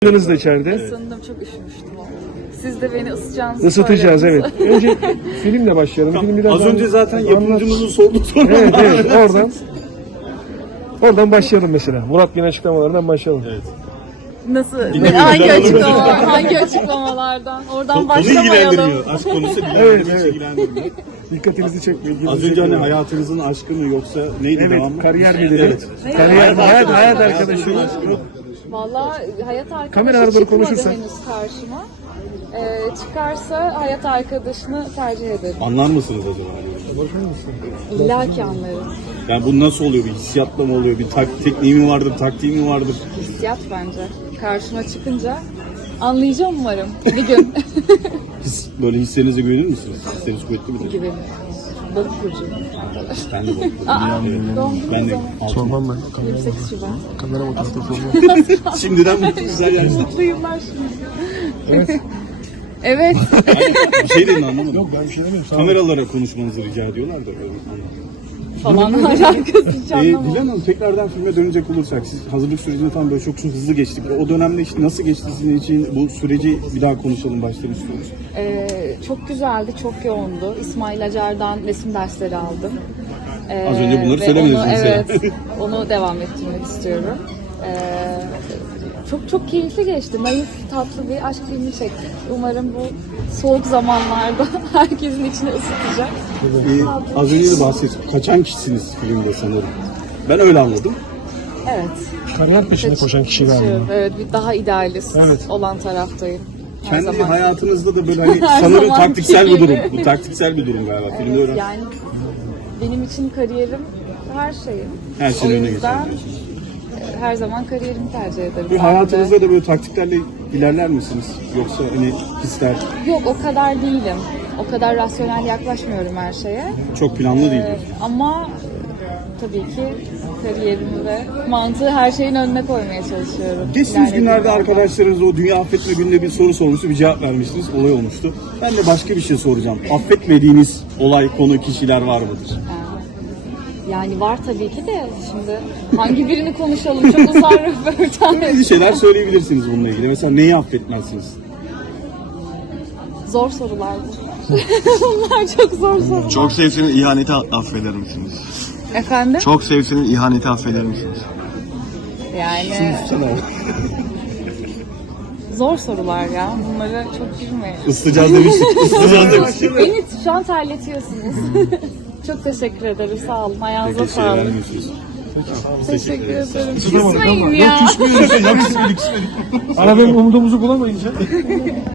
Isındınız da içeride. Isındım, çok üşümüştüm. Siz de beni ısıtacağınızı Isıtacağız, evet. söylediniz. Önce filmle başlayalım. Film biraz Az daha önce zaten anlat. yapımcımızın sorduğu soru. Evet, oradan başlayalım mesela. Murat Bey'in açıklamalarından başlayalım. Evet. Nasıl? Dinlemedim. Hangi açıklamalardan? Oradan Konu başlamayalım. ilgilendirmiyor. Aşk konusu Evet. ilgilendirmiyor. Dikkatinizi çekmiyor. Az önce hani hayatınızın aşkı mı yoksa neydi Evet, devamı? kariyer mi dedi? Evet. Hayat arkadaşı. Vallahi hayat arkadaşı Kameralarda çıkmadı konuşursan. henüz karşıma. Çıkarsa hayat arkadaşını tercih ederim. Anlar mısınız acaba? İlla ki anlarım. Yani bu nasıl oluyor? Bir hissiyatla mı oluyor? Bir tekniği mi vardır? Taktiği mi vardır? Hissiyat bence. Karşıma çıkınca anlayacağım umarım bir gün. Böyle hislerinize güvenir misiniz? Hisleriniz kuvvetli midir? Gibi. Balık burcu. Ben de balık. Doğum günü Ben de zaman. altın. Sormam ben. 28 Şubat. Kamera bakıyorsun sormam. Şimdiden mutlu güzel yani. Mutlu yıllar şimdi. Evet. Evet. Bir şey dedin anlamadım. Yok ben bir şey demiyorum. Kameralara konuşmanızı rica ediyorlar da. Falan alakası hiç anlamadım. Dilan Hanım tekrardan filme dönecek olursak siz hazırlık sürecinde tam böyle çok hızlı geçtik. O dönemde işte nasıl geçti sizin için bu süreci bir daha konuşalım baştan istiyoruz. Çok güzeldi, çok yoğundu. İsmail Acar'dan resim dersleri aldım. Az önce bunları ve söylemiyorsunuz onu, yani. evet, onu devam ettirmek istiyorum. Çok keyifli geçti. Naif, tatlı bir aşk filmi çektik. Umarım bu soğuk zamanlarda herkesin içine ısıtacak. Az önce de bahsettik. Kaçan kişisiniz filmde sanırım. Ben öyle anladım. Evet. Kariyer peşinde koşan kişi galiba. Evet, bir daha idealist Evet. olan taraftayım. Her Kendi zaman. hayatınızda da böyle hani Her sanırım zamanki taktiksel bir durum. gibi. Bu taktiksel bir durum galiba. Filmde öyle. Yani benim için kariyerim her şeyim. Her şeyin O önüne yüzden geçer diyorsunuz. her zaman kariyerimi tercih ederim. Bu hayatınızda da böyle taktiklerle ilerler misiniz? Yoksa hani hisler Yok, o kadar değilim. O kadar rasyonel yaklaşmıyorum her şeye. çok planlı değil. Ama tabii ki kariyerimi ve mantığı her şeyin önüne koymaya çalışıyorum. Geçtiğimiz günlerde İlerlediğim arkadaşlarınız o Dünya Affetme Günü'nde bir soru sormuştu, bir cevap vermiştiniz, olay olmuştu. Ben de başka bir şey soracağım. Affetmediğiniz olay, konu, kişiler var mıdır? zaman. Yani var tabii ki de şimdi hangi birini konuşalım, çok uzun röportaj. Bir şeyler söyleyebilirsiniz bununla ilgili. Mesela neyi affetmezsiniz? Zor sorular bu. Bunlar çok zor sorular. Çok sevseniz ihaneti affeder misiniz? Efendim? Çok sevseniz ihaneti affeder misiniz? Yani Sana zor sorular ya. Bunlara çok girmeyin. ısıtacağız demiştik. Isıtacağız demiştik. Beni şu an terletiyorsunuz. Çok teşekkür ederim. Sağ olun. Ayağınıza Peki, şey sağlık. vermiyorsunuz. Teşekkür ederim. Isıtamadık Küsmeyin ama. ya. Ara benim umudumuzu bulamayınca.